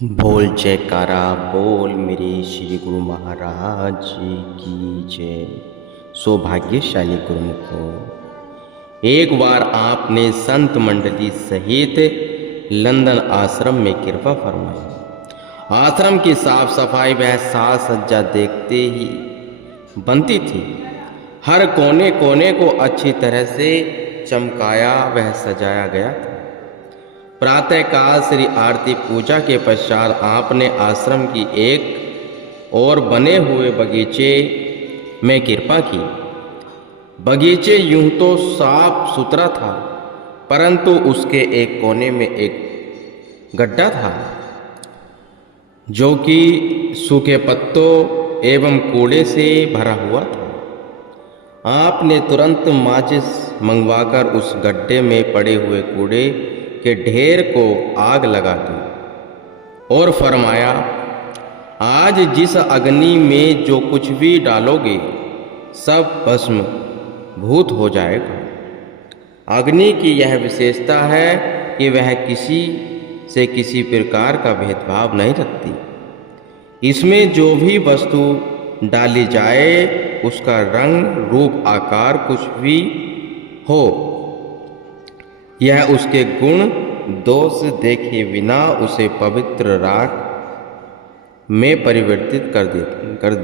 बोल जयकारा बोल मेरे श्री गुरु महाराज जी की जय। सौभाग्यशाली गुरुमुखो, एक बार आपने संत मंडली सहित लंदन आश्रम में कृपा फरमाई। आश्रम की साफ सफाई वह साज सज्जा देखते ही बनती थी। हर कोने कोने को अच्छी तरह से चमकाया वह सजाया गया था। प्रातःकाल श्री आरती पूजा के पश्चात आपने आश्रम की एक और बने हुए बगीचे में कृपा की। बगीचे यूं तो साफ सुथरा था, परंतु उसके एक कोने में एक गड्ढा था जो कि सूखे पत्तों एवं कूड़े से भरा हुआ था। आपने तुरंत माचिस मंगवाकर उस गड्ढे में पड़े हुए कूड़े के ढेर को आग लगा दी और फरमाया, आज जिस अग्नि में जो कुछ भी डालोगे सब भस्म भूत हो जाएगा। अग्नि की यह विशेषता है कि वह किसी से किसी प्रकार का भेदभाव नहीं रखती। इसमें जो भी वस्तु डाली जाए उसका रंग रूप आकार कुछ भी हो, यह उसके गुण दोष देखे बिना उसे पवित्र राख में परिवर्तित कर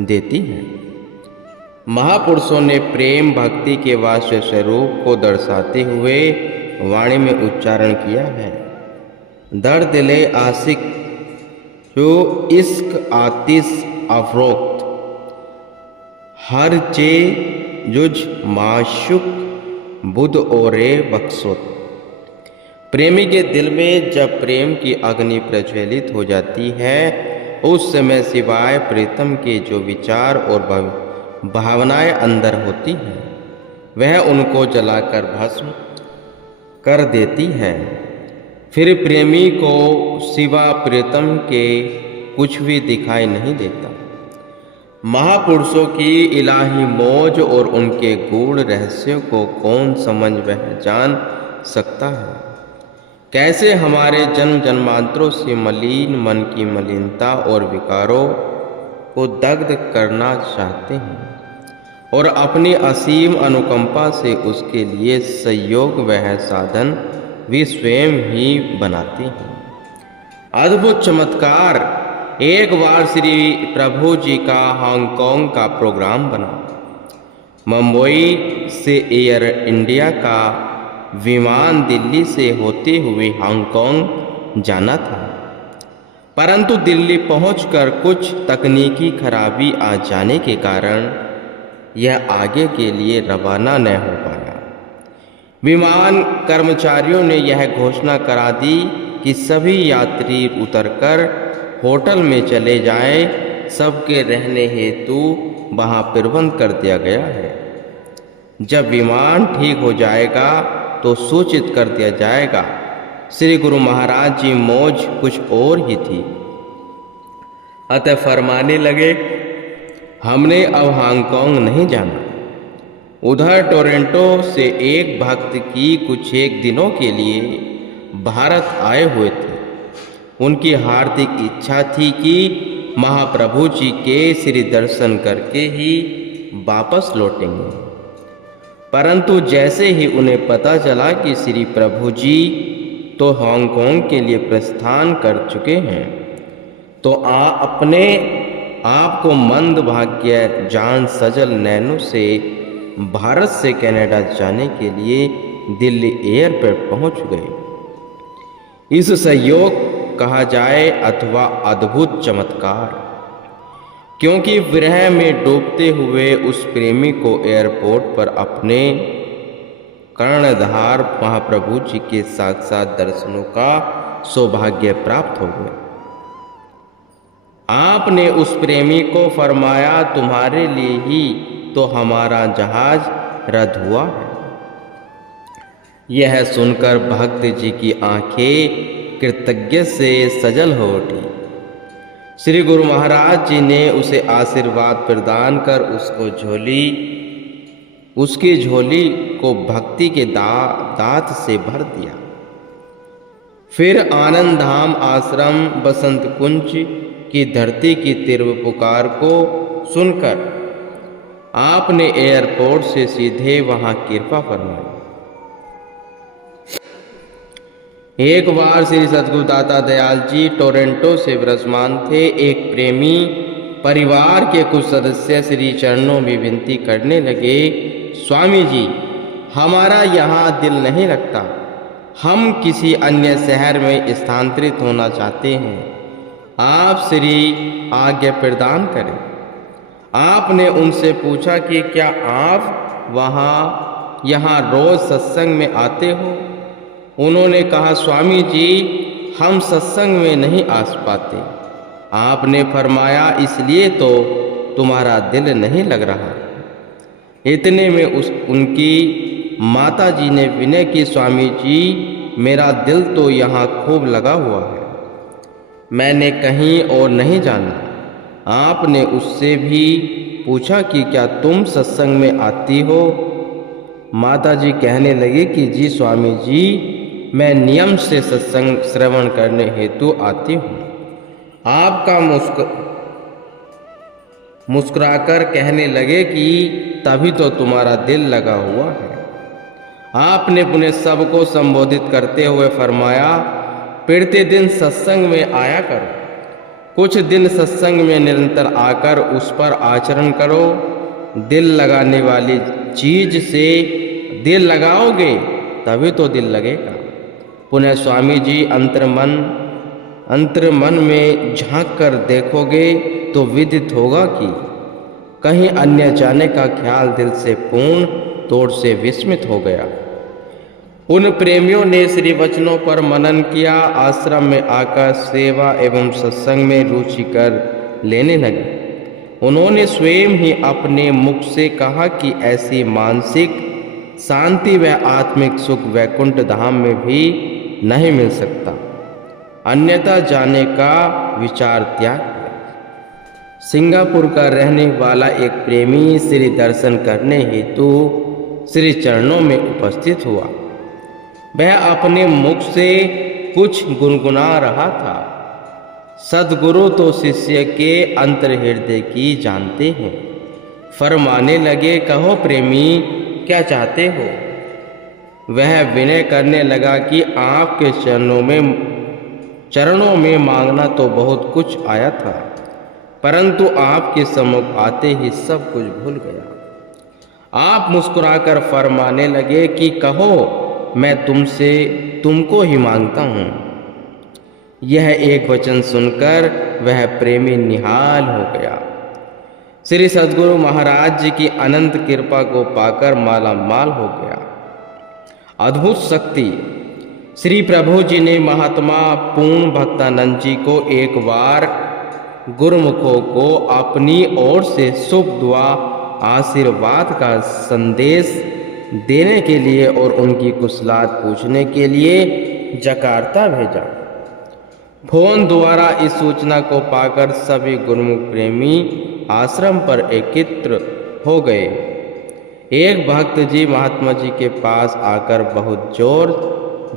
देती है। महापुरुषों ने प्रेम भक्ति के वास्तव स्वरूप को दर्शाते हुए वाणी में उच्चारण किया है। दर्द ले आशिक जो इश्क आतिश अफरोक्त हर चे जुज माशुक बुध ओरे बख्शोत। प्रेमी के दिल में जब प्रेम की अग्नि प्रज्वलित हो जाती है, उस समय सिवाय प्रीतम के जो विचार और भावनाएं अंदर होती हैं, वह उनको जलाकर भस्म कर देती है। फिर प्रेमी को सिवा प्रीतम के कुछ भी दिखाई नहीं देता। महापुरुषों की इलाही मौज और उनके गूढ़ रहस्यों को कौन समझ वह जान सकता है। कैसे हमारे जन्म जन्मांतरों से मलिन मन की मलिनता और विकारों को दग्ध करना चाहते हैं और अपनी असीम अनुकंपा से उसके लिए संयोग वह साधन भी स्वयं ही बनाते हैं। अद्भुत चमत्कार। एक बार श्री प्रभु जी का हांगकांग का प्रोग्राम बना। मुंबई से एयर इंडिया का विमान दिल्ली से होते हुए हांगकांग जाना था, परंतु दिल्ली पहुंचकर कुछ तकनीकी खराबी आ जाने के कारण यह आगे के लिए रवाना न हो पाया। विमान कर्मचारियों ने यह घोषणा करा दी कि सभी यात्री उतरकर होटल में चले जाएं, सबके रहने हेतु वहां प्रबंध कर दिया गया है। जब विमान ठीक हो जाएगा तो सूचित कर दिया जाएगा। श्री गुरु महाराज जी मौज कुछ और ही थी, अतः फरमाने लगे, हमने अब हांगकांग नहीं जाना। उधर टोरंटो से एक भक्त की कुछ एक दिनों के लिए भारत आए हुए थे। उनकी हार्दिक इच्छा थी कि महाप्रभु जी के श्री दर्शन करके ही वापस लौटेंगे, परंतु जैसे ही उन्हें पता चला कि श्री प्रभु जी तो हांगकांग के लिए प्रस्थान कर चुके हैं, तो अपने आप को मंद भाग्य जान सजल नैनों से भारत से कनाडा जाने के लिए दिल्ली एयरपोर्ट पहुंच गए। इस संयोग कहा जाए अथवा अद्भुत चमत्कार, क्योंकि विरह में डूबते हुए उस प्रेमी को एयरपोर्ट पर अपने कर्णधार महाप्रभु जी के साक्षात दर्शनों का सौभाग्य प्राप्त हो गया। आपने उस प्रेमी को फरमाया, तुम्हारे लिए ही तो हमारा जहाज रद्द हुआ है। यह सुनकर भक्त जी की आंखें कृतज्ञ से सजल हो उठी। श्री गुरु महाराज जी ने उसे आशीर्वाद प्रदान कर उसकी झोली को भक्ति के दात से भर दिया। फिर आनंद धाम आश्रम बसंत कुंज की धरती की तीव्र पुकार को सुनकर आपने एयरपोर्ट से सीधे वहां कृपा फरमाई। एक बार श्री सद्गुरु दाता दयाल जी टोरंटो से विराजमान थे। एक प्रेमी परिवार के कुछ सदस्य श्री चरणों में विनती करने लगे, स्वामी जी, हमारा यहाँ दिल नहीं लगता, हम किसी अन्य शहर में स्थानांतरित होना चाहते हैं, आप श्री आज्ञा प्रदान करें। आपने उनसे पूछा कि क्या आप यहाँ रोज सत्संग में आते हो? उन्होंने कहा, स्वामी जी, हम सत्संग में नहीं आ पाते। आपने फरमाया, इसलिए तो तुम्हारा दिल नहीं लग रहा। इतने में उनकी माता जी ने विनय की, स्वामी जी, मेरा दिल तो यहाँ खूब लगा हुआ है, मैंने कहीं और नहीं जाना। आपने उससे भी पूछा कि क्या तुम सत्संग में आती हो? माता जी कहने लगी कि जी स्वामी जी, मैं नियम से सत्संग श्रवण करने हेतु आती हूँ। आपका मुस्कुराकर कहने लगे कि तभी तो तुम्हारा दिल लगा हुआ है। आपने पुनः सबको संबोधित करते हुए फरमाया, प्रतिदिन सत्संग में आया करो, कुछ दिन सत्संग में निरंतर आकर उस पर आचरण करो। दिल लगाने वाली चीज से दिल लगाओगे तभी तो दिल लगेगा। पुनः स्वामी जी, अंतर्मन में झांक कर देखोगे तो विदित होगा कि कहीं अन्य जाने का ख्याल दिल से पूर्ण तौर से विस्मित हो गया। उन प्रेमियों ने श्री वचनों पर मनन किया, आश्रम में आकर सेवा एवं सत्संग में रुचि कर लेने लगे। उन्होंने स्वयं ही अपने मुख से कहा कि ऐसी मानसिक शांति व आत्मिक सुख वैकुंठ धाम में भी नहीं मिल सकता, अन्यथा जाने का विचार त्याग किया। सिंगापुर का रहने वाला एक प्रेमी श्री दर्शन करने हेतु श्री चरणों में उपस्थित हुआ। वह अपने मुख से कुछ गुनगुना रहा था। सद्गुरु तो शिष्य के अंतर्हृदय की जानते हैं। फरमाने लगे, कहो प्रेमी, क्या चाहते हो? वह विनय करने लगा कि आपके चरणों में मांगना तो बहुत कुछ आया था, परंतु आपके सम्मुख आते ही सब कुछ भूल गया। आप मुस्कुराकर फरमाने लगे कि कहो, मैं तुमको ही मांगता हूँ। यह एक वचन सुनकर वह प्रेमी निहाल हो गया। श्री सद्गुरु महाराज जी की अनंत कृपा को पाकर माला माल हो गया। अद्भुत शक्ति। श्री प्रभु जी ने महात्मा पूर्ण भक्तानंद जी को एक बार गुरुमुखों को अपनी ओर से शुभ दुआ आशीर्वाद का संदेश देने के लिए और उनकी कुशलात पूछने के लिए जकार्ता भेजा। फोन द्वारा इस सूचना को पाकर सभी गुरुमुख प्रेमी आश्रम पर एकत्र हो गए। एक भक्त जी महात्मा जी के पास आकर बहुत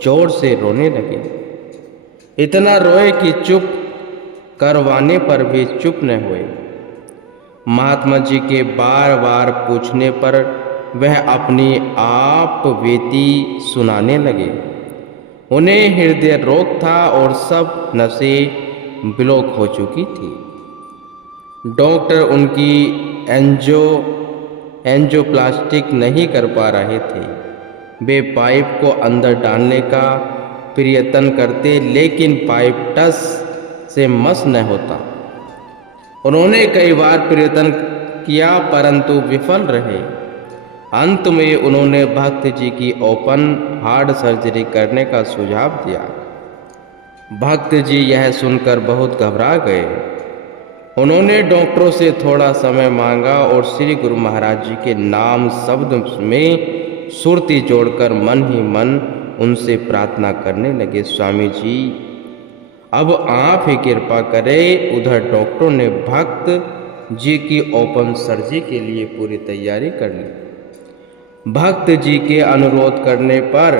जोर से रोने लगे। इतना रोए कि चुप करवाने पर भी चुप न हुए। महात्मा जी के बार बार पूछने पर वह अपनी आप बीती सुनाने लगे। उन्हें हृदय रोग था और सब नसें ब्लॉक हो चुकी थी। डॉक्टर उनकी एंजियोप्लास्टिक नहीं कर पा रहे थे। वे पाइप को अंदर डालने का प्रयत्न करते, लेकिन पाइप टस से मस न होता। उन्होंने कई बार प्रयत्न किया परंतु विफल रहे। अंत में उन्होंने भक्त जी की ओपन हार्ट सर्जरी करने का सुझाव दिया। भक्त जी यह सुनकर बहुत घबरा गए। उन्होंने डॉक्टरों से थोड़ा समय मांगा और श्री गुरु महाराज जी के नाम शब्द में सुरती जोड़कर मन ही मन उनसे प्रार्थना करने लगे, स्वामी जी अब आप ही कृपा करें। उधर डॉक्टरों ने भक्त जी की ओपन सर्जरी के लिए पूरी तैयारी कर ली। भक्त जी के अनुरोध करने पर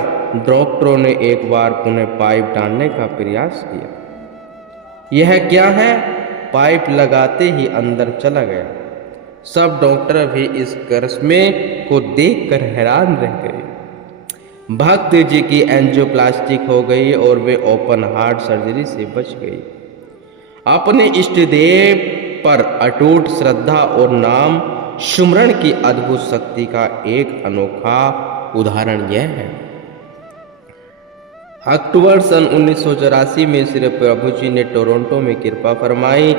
डॉक्टरों ने एक बार पुनः पाइप डालने का प्रयास किया। यह क्या है? पाइप लगाते ही अंदर चला गया। सब डॉक्टर भी इस करिश्मे को देखकर हैरान रह गए। भक्त जी की एंजियोप्लास्टिक हो गई और वे ओपन हार्ट सर्जरी से बच गई। अपने इष्ट देव पर अटूट श्रद्धा और नाम सुमरण की अद्भुत शक्ति का एक अनोखा उदाहरण यह है। अक्टूबर सन 1984 में श्री प्रभु जी ने टोरंटो में कृपा फरमाई।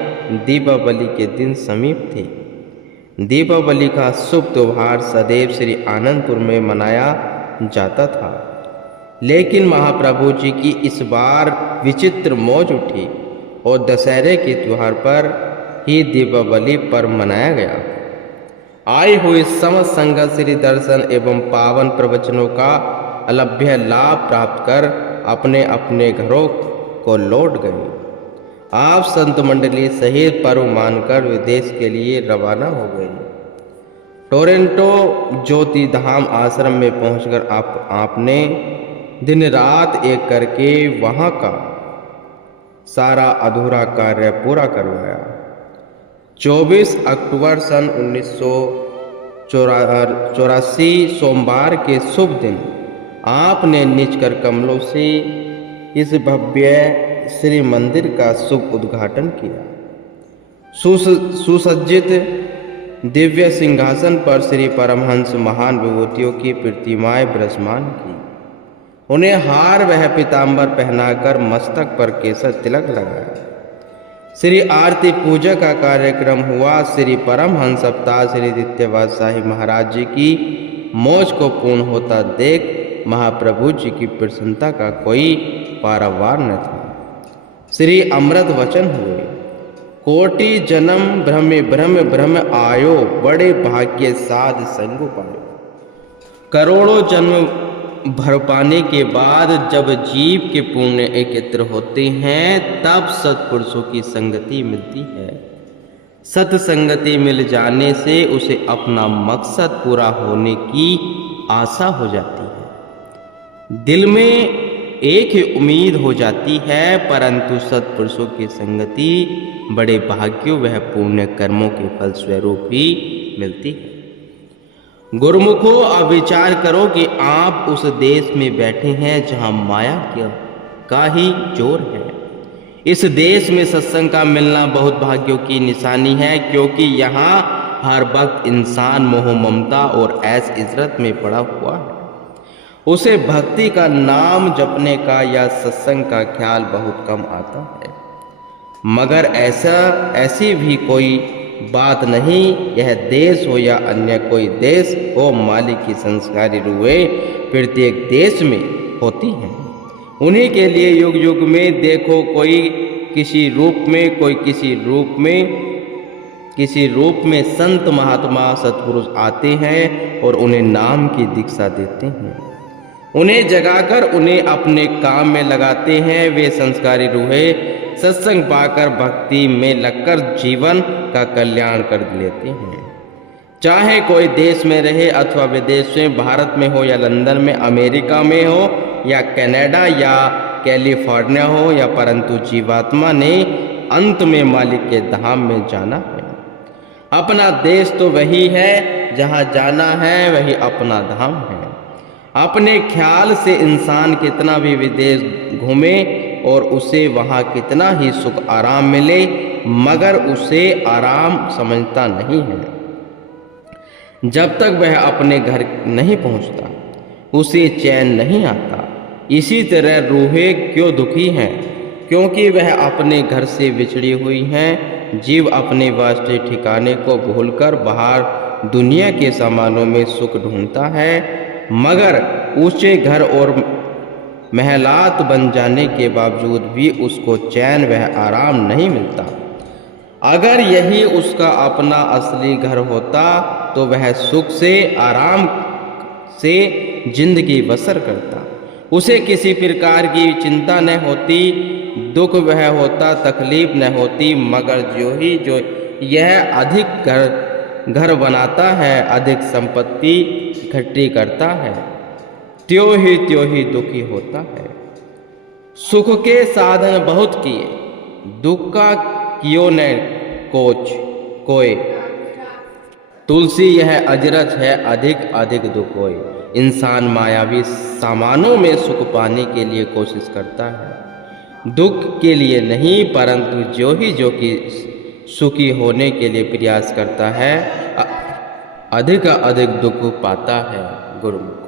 दीपावली के दिन समीप थे। दीपावली का शुभ त्योहार सदैव श्री आनंदपुर में मनाया जाता था, लेकिन महाप्रभु जी की इस बार विचित्र मौज उठी और दशहरे के त्योहार पर ही दीपावली पर्व मनाया गया। आए हुए समस्त संगत श्री दर्शन एवं पावन प्रवचनों का अलभ्य लाभ प्राप्त कर अपने अपने घरों को लौट गए। आप संत मंडली सहित पर्व मानकर विदेश के लिए रवाना हो गए। टोरंटो ज्योति धाम आश्रम में पहुंचकर आपने दिन रात एक करके वहां का सारा अधूरा कार्य पूरा करवाया। 24 अक्टूबर सन 1984 सोमवार के शुभ दिन आपने निजकर कमलों से इस भव्य श्री मंदिर का शुभ उद्घाटन किया। सुसज्जित दिव्य सिंहासन पर श्री परमहंस महान विभूतियों की प्रतिमाएं विराजमान की। उन्हें हार वह पीताम्बर पहनाकर मस्तक पर केसर तिलक लगाया। श्री आरती पूजा का कार्यक्रम हुआ। श्री परमहंस अवतार श्री दित्यवाद शाही महाराज जी की मौज को पूर्ण होता देख महाप्रभु जी की प्रसन्नता का कोई पारावार न था। श्री अमृत वचन हुए, कोटि जन्म भ्रम भ्रम भ्रम आयो, बड़े भाग्य साध संग पायो। करोड़ों जन्म भर पाने के बाद जब जीव के पुण्य एकत्र होते हैं तब सत्पुरुषों की संगति मिलती है। सत्संगति मिल जाने से उसे अपना मकसद पूरा होने की आशा हो जाती है। दिल में एक ही उम्मीद हो जाती है, परंतु सत्पुरुषों की संगति बड़े भाग्यों वह पुण्य कर्मों के फलस्वरूप ही मिलती है। गुरुमुखो, अब विचार करो कि आप उस देश में बैठे हैं जहां माया का ही जोर है। इस देश में सत्संग का मिलना बहुत भाग्यों की निशानी है, क्योंकि यहाँ हर वक्त इंसान मोह ममता और ऐश इजरत में पड़ा हुआ है। उसे भक्ति का नाम जपने का या सत्संग का ख्याल बहुत कम आता है। मगर ऐसी भी कोई बात नहीं। यह देश हो या अन्य कोई देश हो, मालिक की संस्कारी रूहें प्रत्येक देश में होती हैं। उन्हीं के लिए युग युग में देखो, कोई किसी रूप में, कोई किसी रूप में संत महात्मा सत्पुरुष आते हैं और उन्हें नाम की दीक्षा देते हैं। उन्हें जगाकर उन्हें अपने काम में लगाते हैं। वे संस्कारी रूहें सत्संग पाकर भक्ति में लगकर जीवन का कल्याण कर लेते हैं। चाहे कोई देश में रहे अथवा विदेश में, भारत में हो या लंदन में, अमेरिका में हो या कनाडा या कैलिफोर्निया हो, या परंतु जीवात्मा ने अंत में मालिक के धाम में जाना है। अपना देश तो वही है, जहाँ जाना है वही अपना धाम है। अपने ख्याल से इंसान कितना भी विदेश घूमे और उसे वहाँ कितना ही सुख आराम मिले, मगर उसे आराम समझता नहीं है। जब तक वह अपने घर नहीं पहुँचता उसे चैन नहीं आता। इसी तरह रूहें क्यों दुखी हैं? क्योंकि वह अपने घर से बिछड़ी हुई हैं। जीव अपने वास्तविक ठिकाने को भूलकर बाहर दुनिया के सामानों में सुख ढूंढता है, मगर ऊंचे घर और महलात बन जाने के बावजूद भी उसको चैन वह आराम नहीं मिलता। अगर यही उसका अपना असली घर होता तो वह सुख से आराम से जिंदगी बसर करता। उसे किसी प्रकार की चिंता न होती, दुख वह होता, तकलीफ न होती। मगर जो यह अधिक घर बनाता है, अधिक संपत्ति इकट्ठी करता है, त्यों ही दुखी होता है। सुख के साधन बहुत किए, दुख का कियो न कोच कोय। तुलसी यह अजरज है, अधिक अधिक दुख होए। इंसान मायावी सामानों में सुख पाने के लिए कोशिश करता है, दुख के लिए नहीं, परंतु जो कि सुखी होने के लिए प्रयास करता है अधिक अधिक दुख पाता है। गुरुमुख।